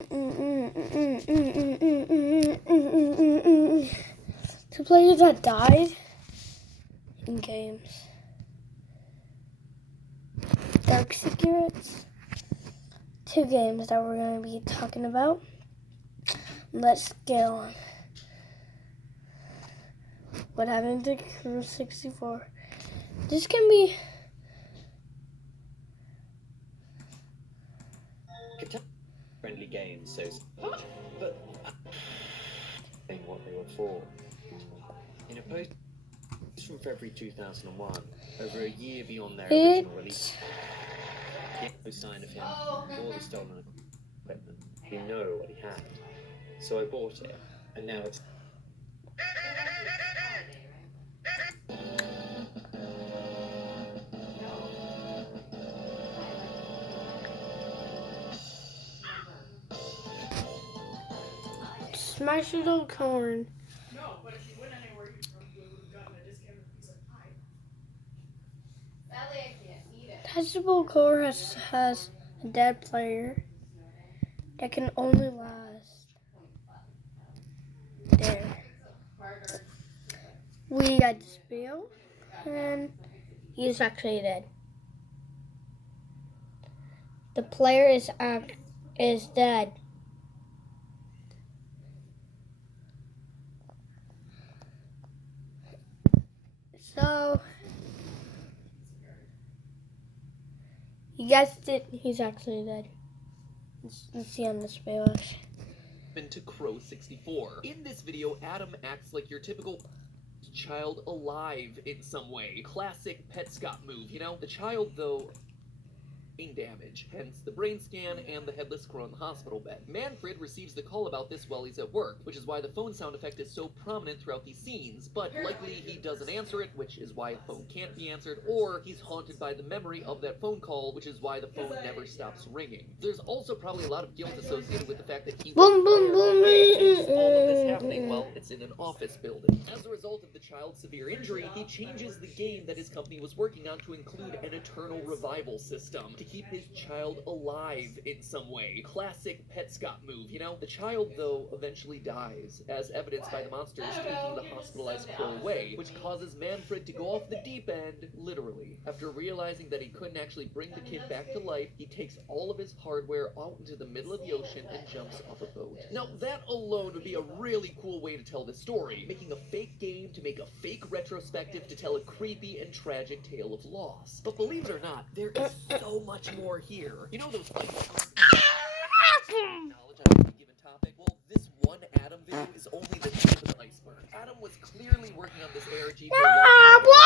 Two players that died in games. Dark Secrets. Two games that we're going to be talking about. Let's get on. What happened to Crew 64? This can be friendly games, so but what they were for. In a post from February 2001, over a year beyond their original release, no sign of him or the stolen equipment. You know what he had, so I bought it, and now it's. Smash Little Corn. No, but if you went anywhere, you probably would have gotten a discounted piece of pie. Sadly, I can't eat it. Touchable Core has a dead player that can only last. There. We got the spill, and he's actually dead. The player is dead. So you guessed it, he's actually dead. Let's see on the spill. To Crow 64. In this video, Adam acts like your typical child alive in some way. Classic Petscott move, you know? The child, though, brain damage, hence the brain scan and the headless crow in the hospital bed. Manfred receives the call about this while he's at work, which is why the phone sound effect is so prominent throughout these scenes, but likely he doesn't answer it, which is why the phone can't be answered, or he's haunted by the memory of that phone call, which is why the phone never stops ringing. There's also probably a lot of guilt associated with the fact that he Boom, boom, boom. all of this happening while it's in an office building. As a result of the child's severe injury, he changes the game that his company was working on to include an eternal revival system to keep his child alive in some way. Classic Petscott move, you know? The child, though, eventually dies, as evidenced by the monsters taking the hospitalized crow away, which causes Manfred to go off the deep end, literally. After realizing that he couldn't actually bring the kid back to life, he takes all of his hardware out into the middle of the ocean and jumps off a boat. Now, that alone would be a really cool way to tell this story, making a fake game to make a fake retrospective to tell a creepy and tragic tale of loss. But believe it or not, there is so much more here. You know those knowledge on any given topic? Well, this one Adam video is only the tip of the iceberg. Adam was clearly working on this ARG for a long time.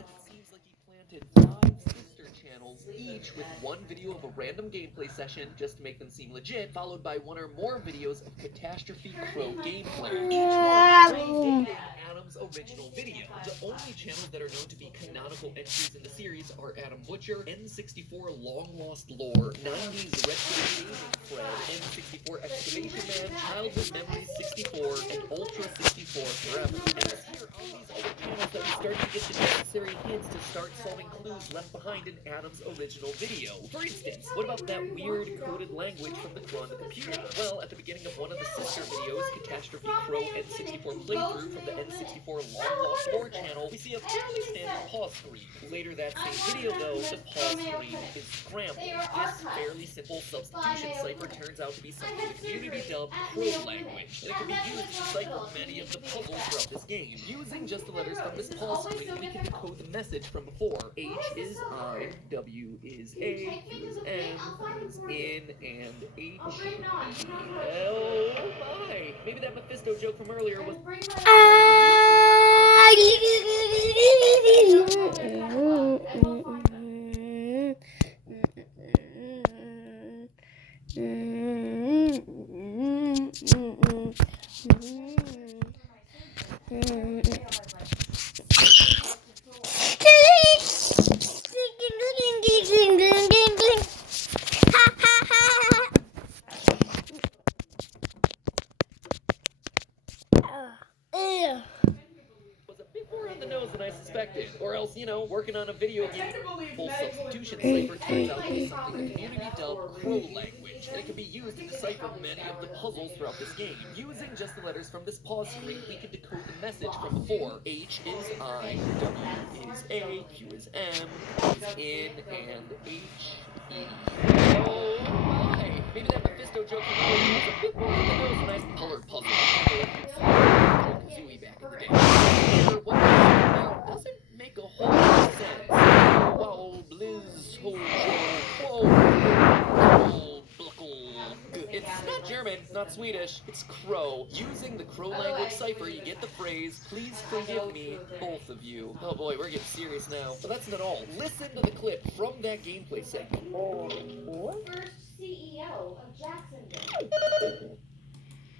It seems like he planted 5 sister channels, each with one video of a random gameplay session just to make them seem legit, followed by one or more videos of Catastrophe Crow gameplay. Each one predating Adam's original video. The only channels that are known to be canonical entries in the series are Adam Butcher, N64 Long Lost Lore, 90s Retro Gaming Fred, N64 Excavation Man, Childhood Memories 64, and Ultra 64 Forever. And it's here on these other channels that we start to get the necessary hints to start solving clues left behind in Adam's original video. For instance, what about that weird coded language from the Crow on the computer? Well, at the beginning of one of the sister videos, Catastrophe Crow N64 playthrough from the N64 Long Lost Lore channel, we see a fairly standard pause screen. Later that same video, though, the pause screen is scrambled. This fairly simple substitution cipher turns out to be something the community dubbed Crow language, and it can be used to decipher many of the puzzles throughout this game. Using just the letters from this pause screen, we can decode the message from before. H is I, W is A, Q is M, N is in, and H E L. My, maybe that Mephisto joke from earlier was. Was a bit more on the nose than I suspected, or else you know, working on a video game full substitution cipher turns out to be something the community dubbed Crow language, and it can be used to decipher many of the puzzles throughout this game. Using just the letters from this pause screen, we can decode the message from before. H is I, W is A, Q is M, is in, and H, E. Oh my! Maybe that Mephisto joke from earlier was a bit more on the nose when I colored puzzle. Kazooie back in the day. However, what now doesn't make a whole lot of sense. Wow, blizz, ho, whoa, it's not German, not Swedish, it's Crow. Using the Crow language cipher, you get the phrase, please forgive me, both of you. Oh boy, we're getting serious now. But that's not all. Listen to the clip from that gameplay segment. First CEO of Jacksonville.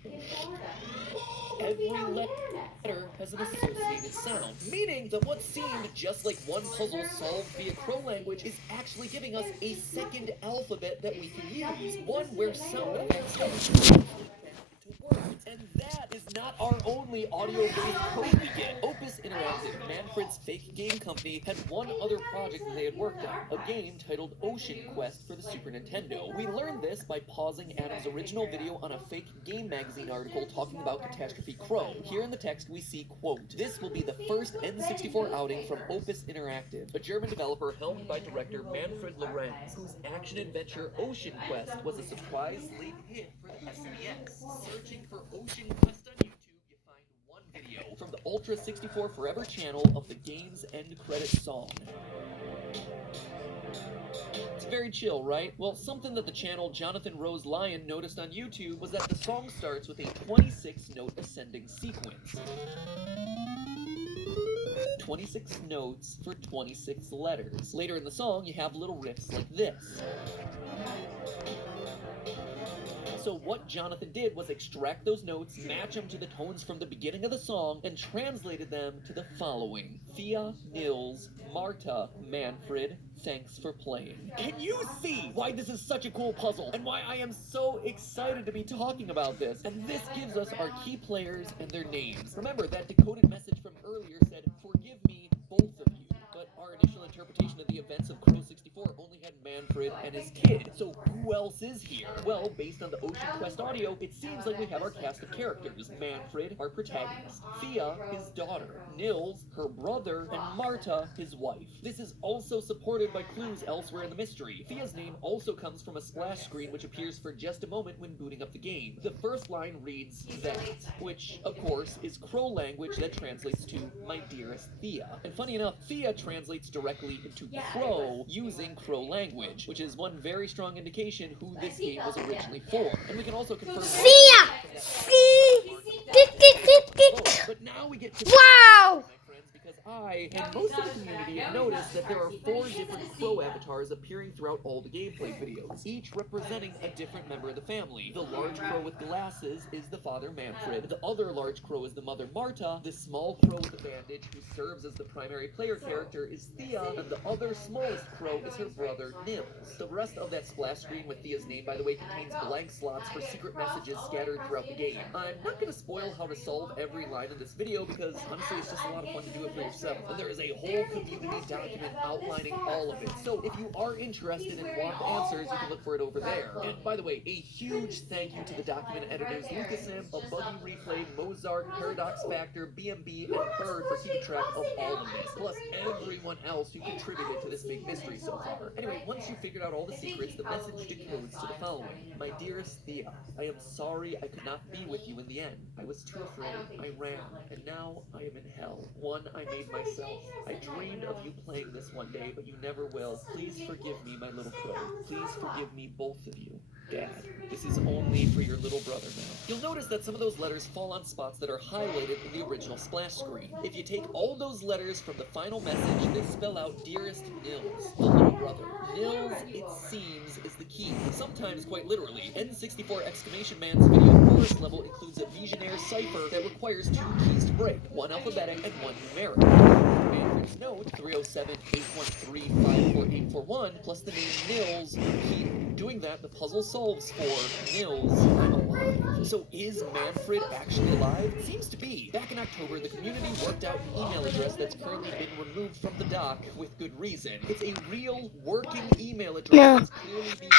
In Florida. Every letter has an associated sound, meaning that what seemed just like one puzzle solved via Crow language is actually giving us a second alphabet that we can use, one where sound effects have to words. And that is not our only audio-based code we get. Opus Interactive, Manfred's fake game company, had one other project that they had worked on, a game titled Ocean Quest for the Super Nintendo. We learned this by pausing Adam's original video on a fake game magazine article talking about Catastrophe Crow. Here in the text we see, quote, "This will be the first N64 outing from Opus Interactive, a German developer helmed by director Manfred Lorenz, whose action-adventure Ocean Quest was a surprise late hit for the SNES. Searching for Ocean Quest on YouTube, you find one video from the Ultra 64 Forever channel of the game's end credits song." It's very chill, right? Well, something that the channel Jonathan Rose Lyon noticed on YouTube was that the song starts with a 26-note ascending sequence. 26 notes for 26 letters. Later in the song, you have little riffs like this. So what Jonathan did was extract those notes, match them to the tones from the beginning of the song, and translated them to the following. Thea, Nils, Marta, Manfred, thanks for playing. Can you see why this is such a cool puzzle, and why I am so excited to be talking about this? And this gives us our key players and their names. Remember, that decoded message from earlier said, "Forgive me, both of you." But our initial interpretation of the events of Crow 64 only had Manfred and his kid. So who else is here? Well, based on the Ocean Quest audio, it seems like we have our cast of characters. Manfred, our protagonist. Thea, his daughter. Nils, her brother. And Marta, his wife. This is also supported by clues elsewhere in the mystery. Thea's name also comes from a splash screen which appears for just a moment when booting up the game. The first line reads, "that," which, of course, is Crow language that translates to "my dearest Thea." And funny enough, Thea translates directly into Crow using Crow language, which is one very strong indication who this game was originally for. And we can also confirm but now we get to Wow! because I and most of the community have noticed that there are 4 different Crow avatars appearing throughout all the gameplay videos, each representing a different member of the family. The large crow with glasses is the father Manfred, the other large crow is the mother Marta, the small crow with the bandage who serves as the primary player character is Thea, and the other smallest crow is her brother Nils. The rest of that splash screen with Thea's name, by the way, contains blank slots for secret messages scattered throughout the game. I'm not going to spoil how to solve every line in this video because honestly it's just a lot of fun to do it for yourself. And there is a whole community document outlining all of it. So if you are interested and want the answers, you can look for it over there. And by the way, a huge thank you to the document editors Lucasm, A Buggy Replay, Mozart, Paradox Factor, BMB, and Bird for keeping track of all of this. Plus everyone else who contributed to this big mystery so far. Anyway, once you figured out all the secrets, the message decodes to the following. "My dearest Thea, I am sorry I could not be with you in the end. I was too afraid. I ran, and now I am in hell. One I made myself. I dreamed of you playing this one day, but you never will. Please forgive me, my little crow. Please forgive me, both of you. Dad, this is only for your little brother now." You'll notice that some of those letters fall on spots that are highlighted in the original splash screen. If you take all those letters from the final message, they spell out "Dearest Nils," the little brother. Nils, it seems, is the key, sometimes quite literally. N64 Exclamation Man's video chorus level includes a Visionaire cipher that requires 2 keys to break, one alphabetic and one numeric. Manfred's note, 307-813-54841, plus the name Nils, key. Doing that, the puzzle solved. solves for Nils, I'm alive. So is Manfred actually alive? Seems to be. Back in October, the community worked out an email address that's currently been removed from the doc with good reason. It's a real working email address No. that's clearly being